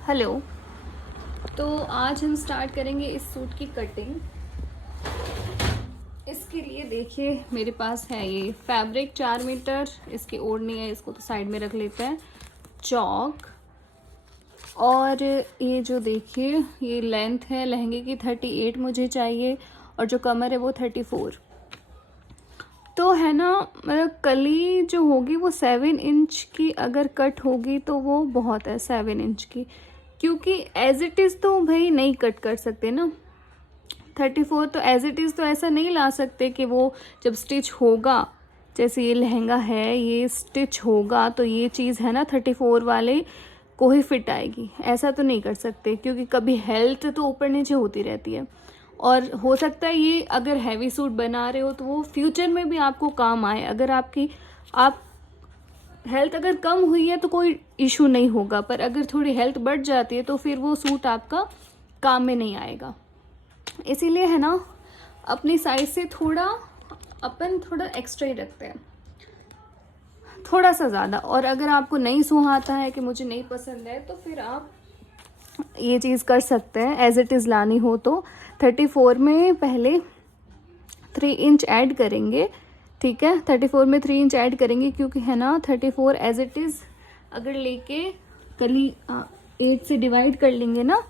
Hello. तो आज हम स्टार्ट करेंगे इस सूट की कटिंग। इसके लिए देखिए मेरे पास है ये फैब्रिक 4 मीटर, इसकी ओढ़नी है, इसको तो साइड में रख लेते हैं। चौक और ये जो देखिए ये लेंथ है लहंगे की 38 मुझे चाहिए और जो कमर है वो 34। तो है ना, मतलब कली जो होगी वो 7 इंच की अगर कट होगी तो वो बहुत है 7 इंच की, क्योंकि एज इट इज़ तो भाई नहीं कट कर सकते ना 34। तो एज इट इज़ तो ऐसा नहीं ला सकते कि वो जब स्टिच होगा, जैसे ये लहंगा है ये स्टिच होगा तो ये चीज़ है ना 34 वाले को ही फिट आएगी, ऐसा तो नहीं कर सकते, क्योंकि कभी हेल्थ तो ऊपर नीचे होती रहती है। और हो सकता है ये अगर हैवी सूट बना रहे हो तो वो फ्यूचर में भी आपको काम आए। अगर आप हेल्थ अगर कम हुई है तो कोई इशू नहीं होगा, पर अगर थोड़ी हेल्थ बढ़ जाती है तो फिर वो सूट आपका काम में नहीं आएगा। इसीलिए है ना, अपनी साइज से थोड़ा एक्स्ट्रा ही रखते हैं, थोड़ा सा ज़्यादा। और अगर आपको नहीं सुहाता है कि मुझे नहीं पसंद है तो फिर आप ये चीज़ कर सकते हैं, एज इट इज़ लानी हो तो 34 में पहले 3 इंच ऐड करेंगे। ठीक है, 34 में 3 इंच ऐड करेंगे, क्योंकि है ना 34 एज इट इज़ अगर लेके कली 8 से डिवाइड कर लेंगे ना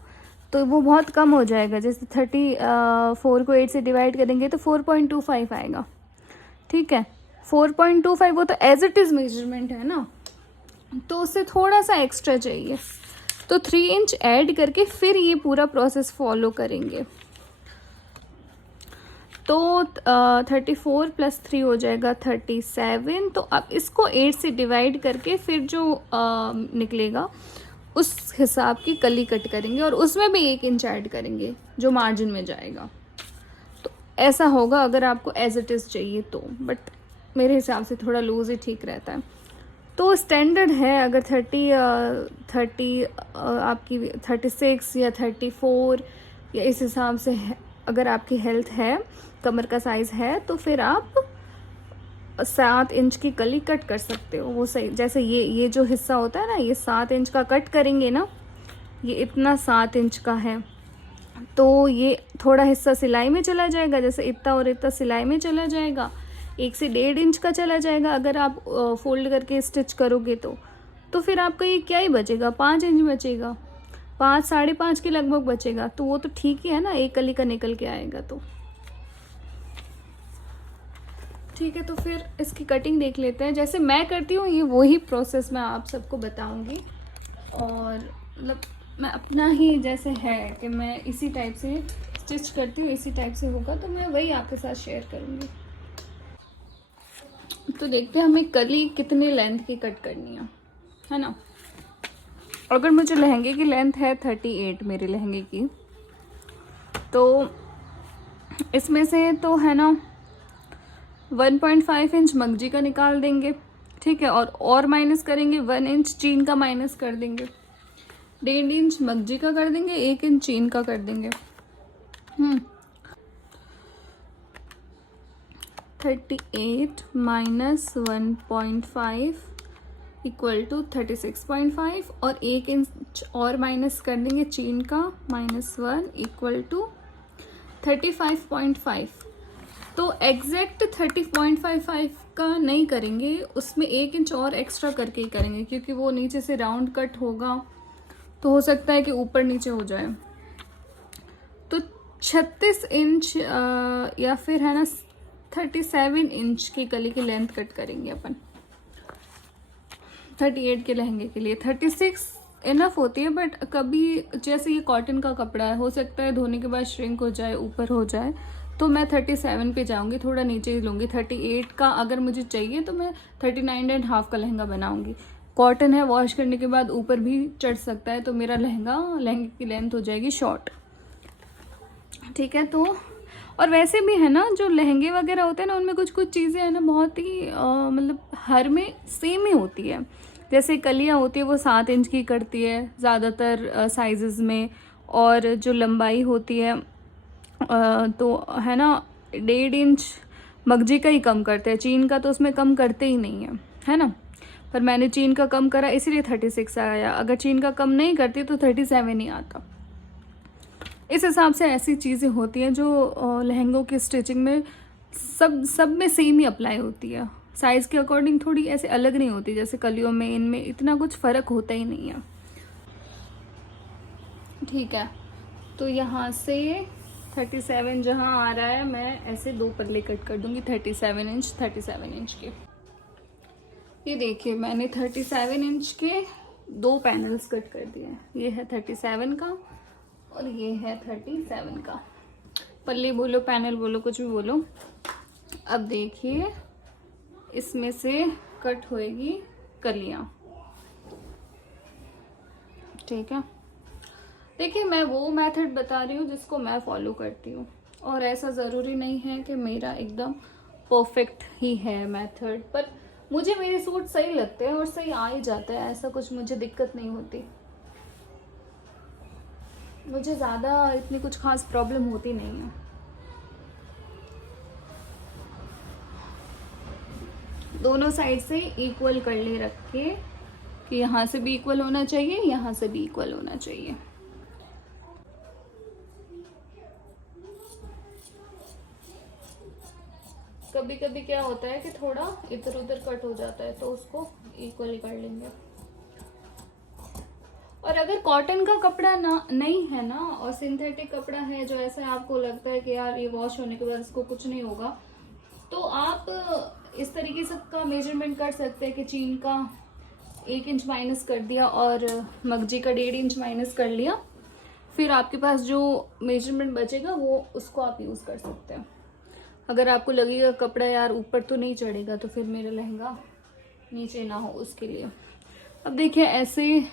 तो वो बहुत कम हो जाएगा। जैसे 34 को 8 से डिवाइड करेंगे तो 4.25 आएगा। ठीक है, 4.25 वो तो एज इट इज़ मेजरमेंट है ना, तो उससे थोड़ा सा एक्स्ट्रा चाहिए। तो 3 इंच ऐड करके फिर ये पूरा प्रोसेस फॉलो करेंगे। तो 34 + 3 हो जाएगा 37। तो अब इसको 8 से डिवाइड करके फिर जो निकलेगा उस हिसाब की कली कट करेंगे और उसमें भी 1 इंच ऐड करेंगे जो मार्जिन में जाएगा। तो ऐसा होगा अगर आपको एज इट इज़ चाहिए तो, बट मेरे हिसाब से थोड़ा लूज ही ठीक रहता है। तो स्टैंडर्ड है अगर 30 आपकी 36 या 34 या इस हिसाब से है, अगर आपकी हेल्थ है, कमर का साइज़ है, तो फिर आप 7 इंच की कली कट कर सकते हो। वो सही, जैसे ये जो हिस्सा होता है ना, ये 7 इंच का कट करेंगे ना, ये इतना 7 इंच का है, तो ये थोड़ा हिस्सा सिलाई में चला जाएगा, जैसे इतना और इतना सिलाई में चला जाएगा। 1 से 1.5 इंच का चला जाएगा अगर आप फोल्ड करके स्टिच करोगे तो फिर आपका ये क्या ही बचेगा, 5 इंच बचेगा, 5 5.5 के लगभग बचेगा। तो वो तो ठीक ही है ना, एक कली का निकल के आएगा तो ठीक है। तो फिर इसकी कटिंग देख लेते हैं, जैसे मैं करती हूँ ये वही प्रोसेस मैं आप सबको बताऊँगी। और मतलब मैं अपना ही जैसे है कि मैं इसी टाइप से स्टिच करती हूँ, इसी टाइप से होगा, तो मैं वही आपके साथ शेयर करूँगी। तो देखते हैं हमें कली कितने लेंथ की कट करनी है ना। अगर मुझे लहंगे की लेंथ है 38 मेरे लहंगे की, तो इसमें से तो है ना 1.5 इंच मगजी का निकाल देंगे। ठीक है, और माइनस करेंगे 1 इंच चीन का माइनस कर देंगे, 1.5 इंच मगजी का कर देंगे, 1 इंच चीन का कर देंगे। 38 - 1.5 = 36.5 और 1 इंच और माइनस कर देंगे चीन का -1 = 35.5। तो एग्जैक्ट 30.55 का नहीं करेंगे, उसमें 1 इंच और एक्स्ट्रा करके ही करेंगे, क्योंकि वो नीचे से राउंड कट होगा तो हो सकता है कि ऊपर नीचे हो जाए। तो 36 इंच या फिर है ना 37 इंच की कली की लेंथ कट करेंगे अपन 38 के लहंगे के लिए। 36 इनफ होती है, बट कभी जैसे ये कॉटन का कपड़ा है, हो सकता है धोने के बाद श्रिंक हो जाए, ऊपर हो जाए, तो मैं 37 पे जाऊंगी, थोड़ा नीचे ही लूँगी। 38 का अगर मुझे चाहिए तो मैं 39.5 का लहंगा बनाऊंगी। कॉटन है, वॉश करने के बाद ऊपर भी चढ़ सकता है, तो मेरा लहंगे की लेंथ हो जाएगी शॉर्ट। ठीक है, तो और वैसे भी है ना, जो लहंगे वगैरह होते हैं ना, उनमें कुछ कुछ चीज़ें है ना बहुत ही मतलब हर में सेम ही होती है। जैसे कलियाँ होती है वो 7 इंच की करती है ज़्यादातर साइजेस में, और जो लंबाई होती है तो है ना 1.5 इंच मगजी का ही कम करते हैं, चीन का तो उसमें कम करते ही नहीं है ना। पर मैंने चीन का कम करा इसीलिए 36 आया। अगर चीन का कम नहीं करती तो 37 ही आता। इस हिसाब से ऐसी चीज़ें होती हैं जो लहंगों की स्टिचिंग में सब में सेम ही अप्लाई होती है। साइज़ के अकॉर्डिंग थोड़ी ऐसे अलग नहीं होती, जैसे कलियों में इनमें इतना कुछ फ़र्क होता ही नहीं है। ठीक है, तो यहाँ से 37 जहाँ आ रहा है मैं ऐसे 2 पल्ले कट कर दूँगी 37 इंच के। ये देखिए मैंने 37 इंच के 2 पैनल्स कट कर दिए हैं। ये है 37 का और ये है 37 का। पल्ले बोलो, पैनल बोलो, कुछ भी बोलो। अब देखिए इसमें से कट होएगी कलियां। ठीक है, देखिए मैं वो मेथड बता रही हूँ जिसको मैं फॉलो करती हूँ, और ऐसा ज़रूरी नहीं है कि मेरा एकदम परफेक्ट ही है मेथड, पर मुझे मेरे सूट सही लगते हैं और सही आ ही जाता है। ऐसा कुछ मुझे दिक्कत नहीं होती, मुझे ज़्यादा इतनी कुछ खास प्रॉब्लम होती नहीं है। दोनों साइड से इक्वल कर ले रख के कि यहाँ से भी इक्वल होना चाहिए, यहाँ से भी इक्वल होना चाहिए। कभी कभी क्या होता है कि थोड़ा इधर उधर कट हो जाता है, तो उसको इक्वल कर लेंगे। और अगर कॉटन का कपड़ा ना नहीं है ना, और सिंथेटिक कपड़ा है जो ऐसा आपको लगता है कि यार ये वॉश होने के बाद इसको कुछ नहीं होगा, तो आप इस तरीके से का मेजरमेंट कर सकते हैं कि चीन का 1 इंच माइनस कर दिया और मगजी का 1.5 इंच माइनस कर लिया, फिर आपके पास जो मेजरमेंट बचेगा वो उसको आप यूज़ कर सकते हैं। अगर आपको लगेगा कपड़ा यार ऊपर तो नहीं चढ़ेगा, तो फिर मेरा लहंगा नीचे ना हो उसके लिए। अब देखिए ऐसे,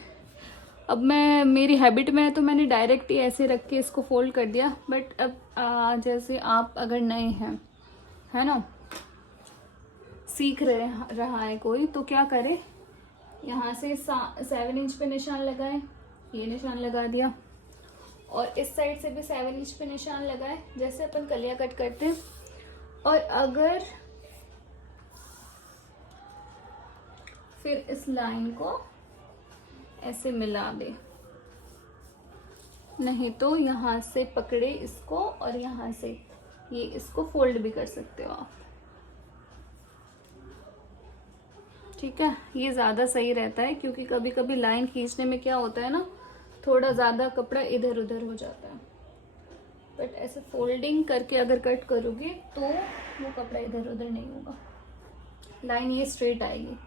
अब मैं मेरी हैबिट में है तो मैंने डायरेक्ट ही ऐसे रख के इसको फोल्ड कर दिया। बट अब जैसे आप अगर नए हैं, है ना, सीख रहा है कोई, तो क्या करे, यहाँ से 7 इंच पे निशान लगाए, ये निशान लगा दिया, और इस साइड से भी 7 इंच पे निशान लगाए जैसे अपन कलियां कट करते हैं। और अगर फिर इस लाइन को ऐसे मिला दे, नहीं तो यहाँ से पकड़े इसको और यहाँ से ये इसको फोल्ड भी कर सकते हो आप। ठीक है, ये ज़्यादा सही रहता है, क्योंकि कभी कभी लाइन खींचने में क्या होता है ना, थोड़ा ज़्यादा कपड़ा इधर उधर हो जाता है। बट ऐसे फोल्डिंग करके अगर कट करोगे तो वो कपड़ा इधर उधर नहीं होगा, लाइन ये स्ट्रेट आएगी।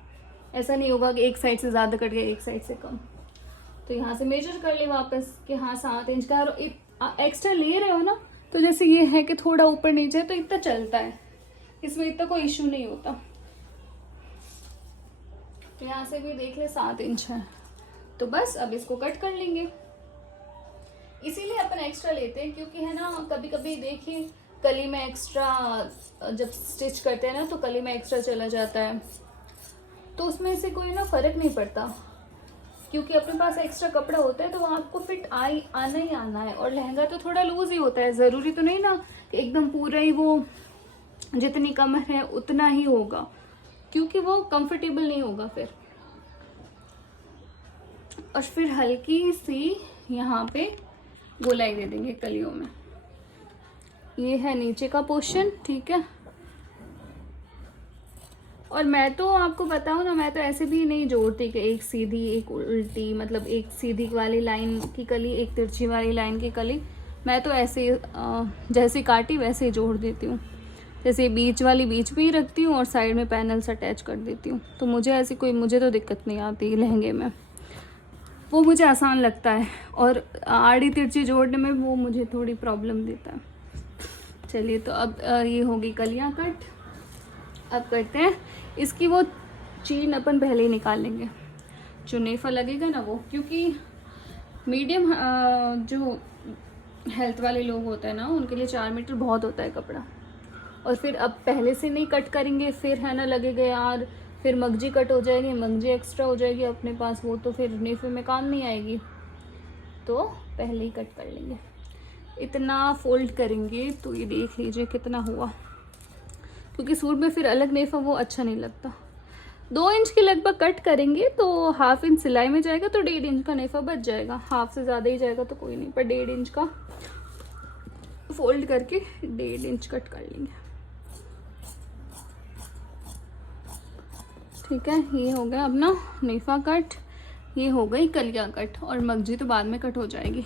ऐसा नहीं होगा कि एक साइड से ज़्यादा कट गया एक साइड से कम। तो यहाँ से मेजर कर ले वापस कि हाँ 7 इंच का, और एक्स्ट्रा ले रहे हो ना, तो जैसे ये है कि थोड़ा ऊपर नीचे तो इतना चलता है, इसमें इतना कोई इश्यू नहीं होता। तो यहाँ से भी देख ले 7 इंच है, तो बस अब इसको कट कर लेंगे। इसीलिए अपन एक्स्ट्रा लेते हैं, क्योंकि है ना कभी कभी देखिए कली में एक्स्ट्रा जब स्टिच करते हैं ना, तो कली में एक्स्ट्रा चला जाता है, तो उसमें से कोई ना फर्क नहीं पड़ता, क्योंकि अपने पास एक्स्ट्रा कपड़ा होता है तो आपको फिट आना ही आना है। और लहंगा तो थोड़ा लूज ही होता है, ज़रूरी तो नहीं ना कि एकदम पूरा ही वो जितनी कमर है उतना ही होगा, क्योंकि वो कंफर्टेबल नहीं होगा फिर। और फिर हल्की सी यहाँ पे गोलाई दे देंगे कलियों में। ये है नीचे का पोर्शन, ठीक है। और मैं तो आपको बताऊँ ना, मैं तो ऐसे भी नहीं जोड़ती कि एक सीधी एक उल्टी, मतलब एक सीधी वाली लाइन की कली एक तिरछी वाली लाइन की कली। मैं तो ऐसे जैसे काटी वैसे ही जोड़ देती हूँ, जैसे बीच वाली बीच में ही रखती हूँ और साइड में पैनल्स अटैच कर देती हूँ। तो मुझे तो दिक्कत नहीं आती लहंगे में, वो मुझे आसान लगता है। और आड़ी तिरछी जोड़ने में वो मुझे थोड़ी प्रॉब्लम देता है। चलिए, तो अब ये होगी कलियाँ कट। अब करते हैं इसकी वो चीन, अपन पहले ही निकाल लेंगे जो नेफा लगेगा ना वो, क्योंकि मीडियम जो हेल्थ वाले लोग होते हैं ना, उनके लिए 4 मीटर बहुत होता है कपड़ा। और फिर अब पहले से नहीं कट करेंगे, फिर है ना लगेगा यार, फिर मगजी कट हो जाएगी, मगजी एक्स्ट्रा हो जाएगी अपने पास, वो तो फिर नेफे में काम नहीं आएगी, तो पहले ही कट कर लेंगे। इतना फोल्ड करेंगे तो ये देख लीजिए कितना हुआ, क्योंकि सूट में फिर अलग नेफा वो अच्छा नहीं लगता। 2 इंच के लगभग कट करेंगे तो 1/2 इंच सिलाई में जाएगा, तो 1.5 इंच का नेफा बच जाएगा। हाफ से ज़्यादा ही जाएगा तो कोई नहीं, पर 1.5 इंच का फोल्ड करके 1.5 इंच कट कर लेंगे। ठीक है, ये हो गया अपना नेफा कट, ये हो गई कलिया कट, और मगजी तो बाद में कट हो जाएगी।